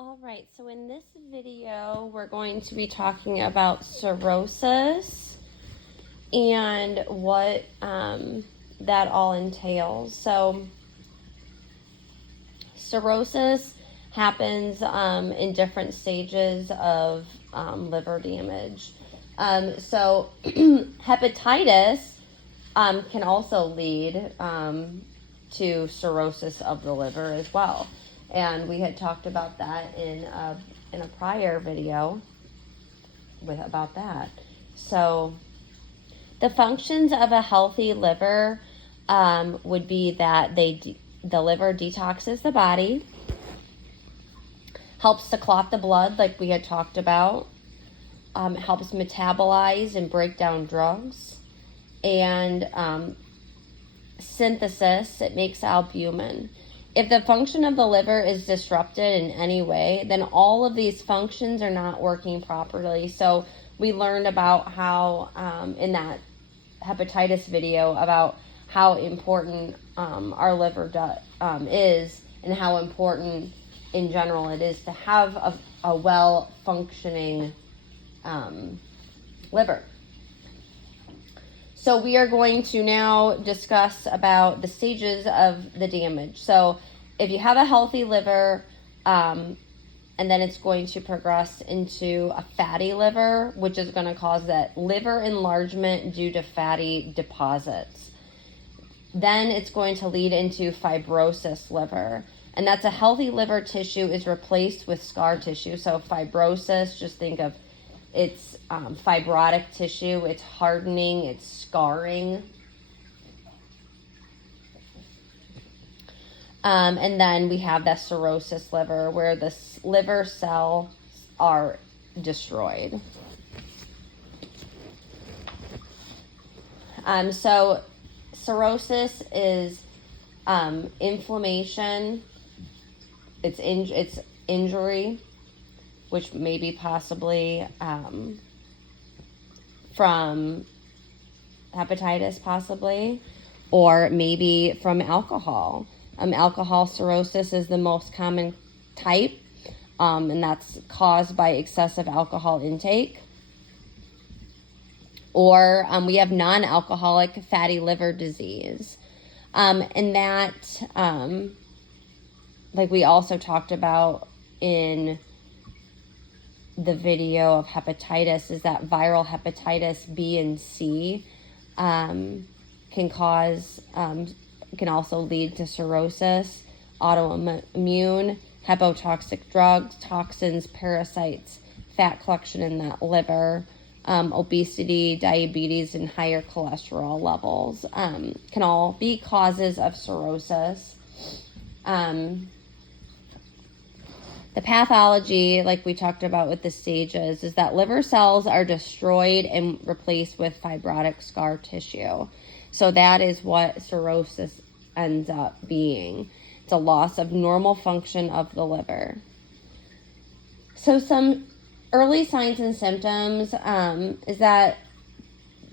All right, so in this video, we're going to be talking about cirrhosis and what that all entails. So cirrhosis happens in different stages of liver damage. So hepatitis can also lead to cirrhosis of the liver as well. And we had talked about that in a prior video about that. So the functions of a healthy liver would be that the liver detoxes the body, helps to clot the blood like we had talked about, helps metabolize and break down drugs, and synthesis, it makes albumin. If the function of the liver is disrupted in any way, then all of these functions are not working properly. So we learned about how, in that hepatitis video, about how important our liver is, and how important in general it is to have a well-functioning liver. So we are going to now discuss about the stages of the damage. So if you have a healthy liver, and then it's going to progress into a fatty liver, which is going to cause that liver enlargement due to fatty deposits. Then it's going to lead into fibrosis liver. And that's a healthy liver tissue is replaced with scar tissue. So fibrosis, just think of it's fibrotic tissue, it's hardening, it's scarring. And then we have the cirrhosis liver, where the liver cells are destroyed. So cirrhosis is inflammation, it's injury, which may be possibly from hepatitis possibly, or maybe from alcohol. Alcohol cirrhosis is the most common type, and that's caused by excessive alcohol intake. Or we have non-alcoholic fatty liver disease. And that, like we also talked about in the video of hepatitis, is that viral hepatitis B and C can also lead to cirrhosis, autoimmune, hepatotoxic drugs, toxins, parasites, fat collection in that liver, obesity, diabetes, and higher cholesterol levels can all be causes of cirrhosis. The pathology, like we talked about with the stages, is that liver cells are destroyed and replaced with fibrotic scar tissue. So that is what cirrhosis ends up being. It's a loss of normal function of the liver. So some early signs and symptoms is that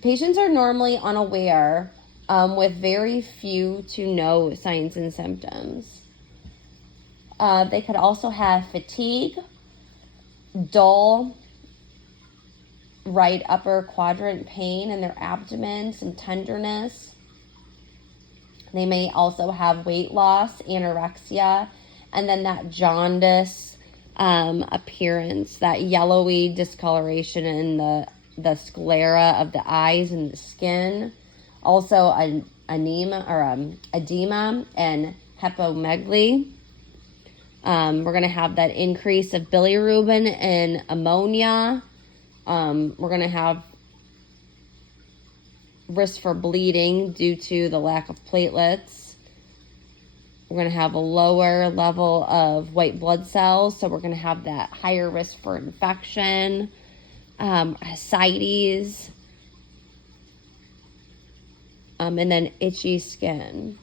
patients are normally unaware with very few to no signs and symptoms. They could also have fatigue, dull right upper quadrant pain in their abdomen, some tenderness. They may also have weight loss, anorexia, and then that jaundice appearance, that yellowy discoloration in the sclera of the eyes and the skin. Also edema and hepatomegaly. We're going to have that increase of bilirubin and ammonia. We're going to have risk for bleeding due to the lack of platelets. We're going to have a lower level of white blood cells, so we're going to have that higher risk for infection, ascites, and then itchy skin.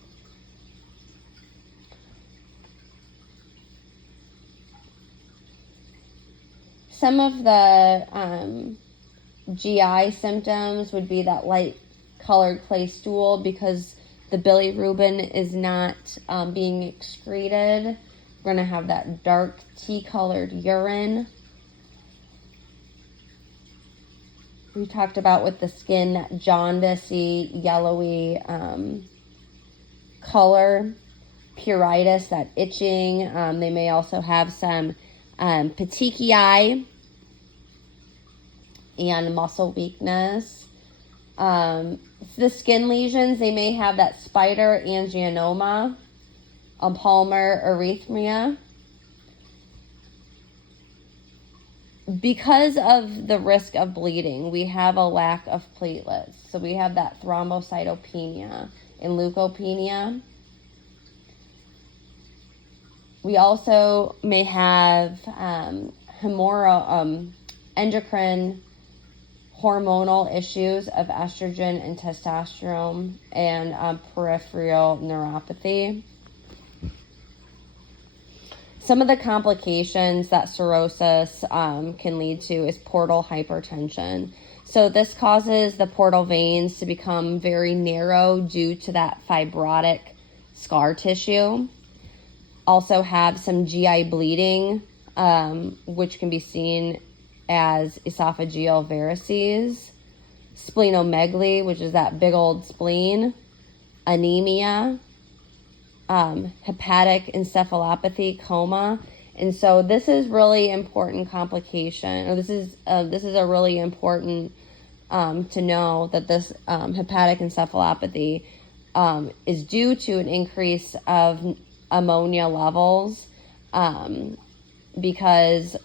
Some of the GI symptoms would be that light colored clay stool because the bilirubin is not being excreted We're going to have that dark tea-colored urine. We talked about with the skin, that jaundicey, yellowy color. Pruritus, that itching. They may also have some petechiae and muscle weakness. The skin lesions, they may have that spider angioma, a palmar erythema. Because of the risk of bleeding, we have a lack of platelets. So we have that thrombocytopenia and leukopenia. We also may have endocrine hormonal issues of estrogen and testosterone, and peripheral neuropathy. Some of the complications that cirrhosis can lead to is portal hypertension. So this causes the portal veins to become very narrow due to that fibrotic scar tissue. Also have some GI bleeding, which can be seen as esophageal varices, splenomegaly, which is that big old spleen, anemia, hepatic encephalopathy, coma. And so this is really important complication, or this is a really important to know that this hepatic encephalopathy is due to an increase of ammonia levels, because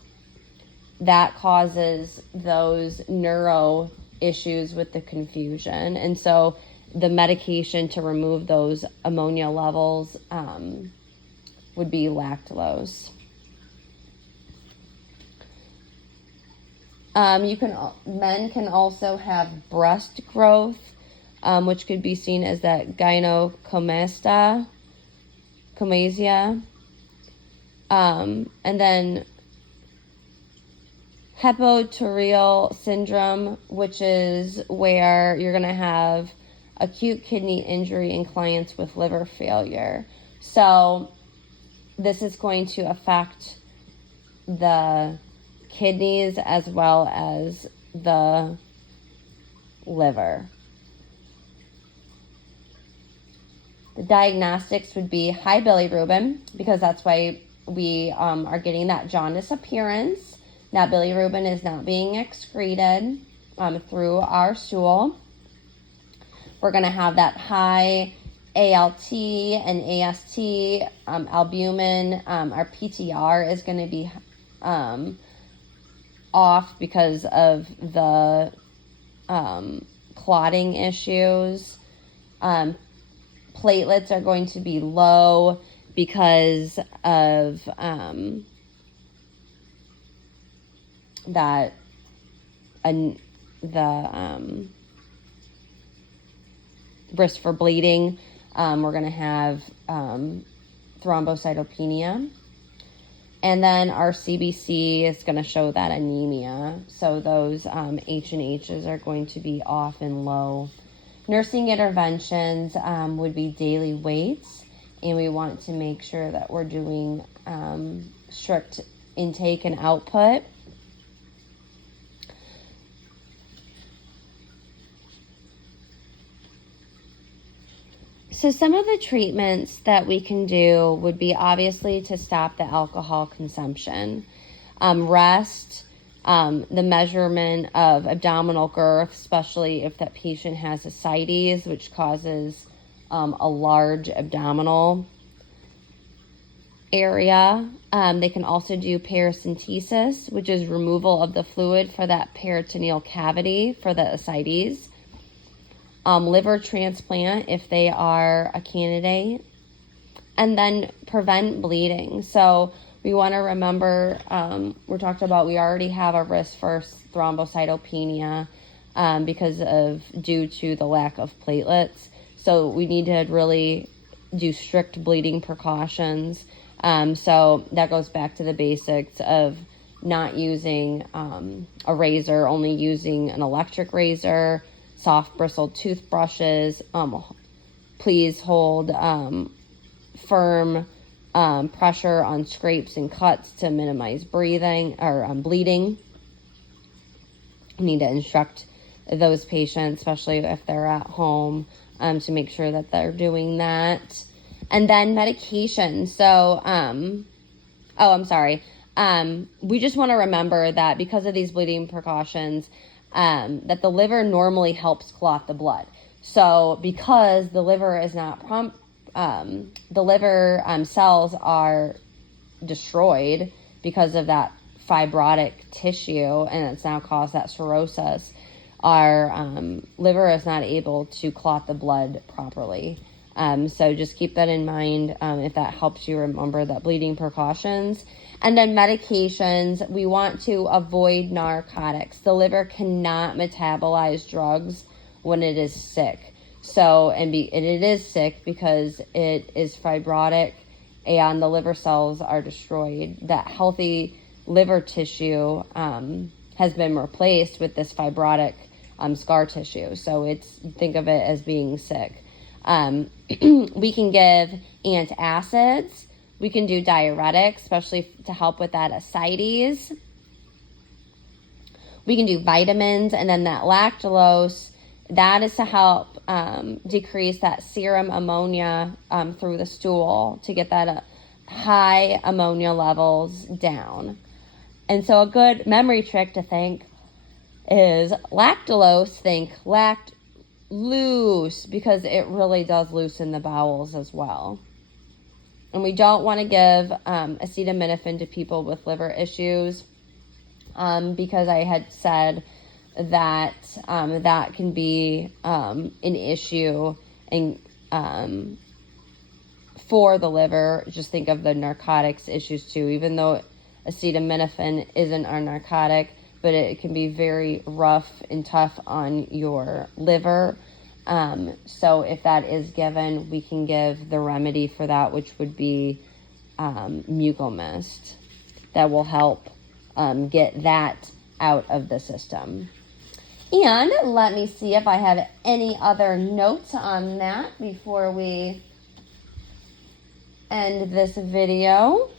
that causes those neuro issues with the confusion. And so the medication to remove those ammonia levels would be lactulose. Men can also have breast growth, which could be seen as that gynecomastia. And then hepatorenal syndrome, which is where you're going to have acute kidney injury in clients with liver failure. So this is going to affect the kidneys as well as the liver. The diagnostics would be high bilirubin, because that's why we are getting that jaundice appearance. That bilirubin is not being excreted through our stool. We're going to have that high ALT and AST, albumin. Our PTR is going to be off because of the clotting issues. Platelets are going to be low because of the risk for bleeding. We're going to have thrombocytopenia. And then our CBC is going to show that anemia. So those H and H's are going to be off and low. Nursing interventions would be daily weights, and we want to make sure that we're doing strict intake and output. So some of the treatments that we can do would be obviously to stop the alcohol consumption, rest, the measurement of abdominal girth, especially if that patient has ascites, which causes a large abdominal area. They can also do paracentesis, which is removal of the fluid for that peritoneal cavity for the ascites. Liver transplant if they are a candidate, and then prevent bleeding. So we want to remember, we're talking about we already have a risk for thrombocytopenia due to the lack of platelets. So we need to really do strict bleeding precautions. So that goes back to the basics of not using a razor, only using an electric razor, soft bristled toothbrushes. Please hold firm pressure on scrapes and cuts to minimize breathing or bleeding. We need to instruct those patients, especially if they're at home, to make sure that they're doing that. And then medication. So, we just want to remember that because of these bleeding precautions, that the liver normally helps clot the blood. So because the liver is not the liver cells are destroyed because of that fibrotic tissue, and it's now caused that cirrhosis. Our liver is not able to clot the blood properly. So just keep that in mind if that helps you remember that bleeding precautions. And then medications, we want to avoid narcotics. The liver cannot metabolize drugs when it is sick. So, and it is sick because it is fibrotic and the liver cells are destroyed. That healthy liver tissue has been replaced with this fibrotic scar tissue. So think of it as being sick. We can give antacids. We can do diuretics, especially to help with that ascites. We can do vitamins, and then that lactulose, that is to help decrease that serum ammonia through the stool to get that high ammonia levels down. And so a good memory trick to think is lactulose, think loose, because it really does loosen the bowels as well. And we don't want to give acetaminophen to people with liver issues because I had said that that can be an issue and for the liver. Just think of the narcotics issues too, even though acetaminophen isn't our narcotic, but it can be very rough and tough on your liver. So if that is given, we can give the remedy for that, which would be Mucomist. That will help get that out of the system. And let me see if I have any other notes on that before we end this video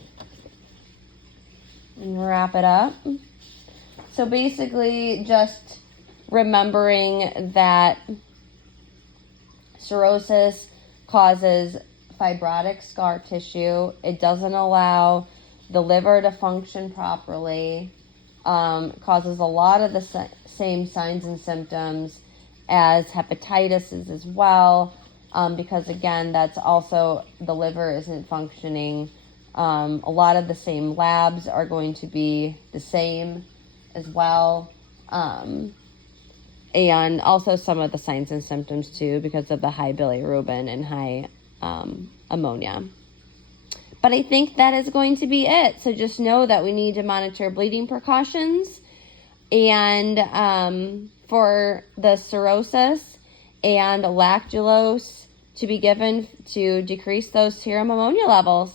and wrap it up. So basically just remembering that cirrhosis causes fibrotic scar tissue. It doesn't allow the liver to function properly. Causes a lot of the same signs and symptoms as hepatitis is as well, because again, that's also the liver isn't functioning. A lot of the same labs are going to be the same as well. And also some of the signs and symptoms too, because of the high bilirubin and high ammonia. But I think that is going to be it. So just know that we need to monitor bleeding precautions and for the cirrhosis and lactulose to be given to decrease those serum ammonia levels.